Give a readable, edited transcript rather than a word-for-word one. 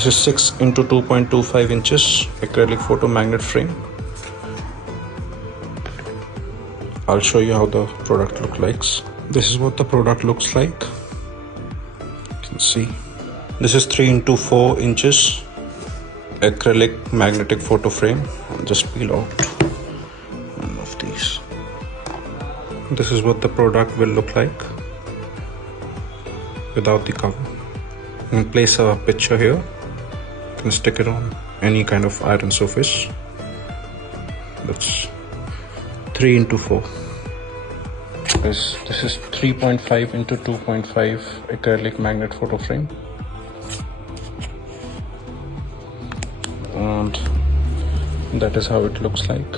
This is 6 into 2.25 inches acrylic photo magnet frame. I'll show you how the product looks like. This is what the product looks like. You can see this is 3 into 4 inches acrylic magnetic photo frame. I'll just peel out one of these. This is what the product will look like without the cover. You can place a picture here. You can stick it on any kind of iron surface. That's 3 into 4. This is 3.5 into 2.5 acrylic magnet photo frame, and that is how it looks like.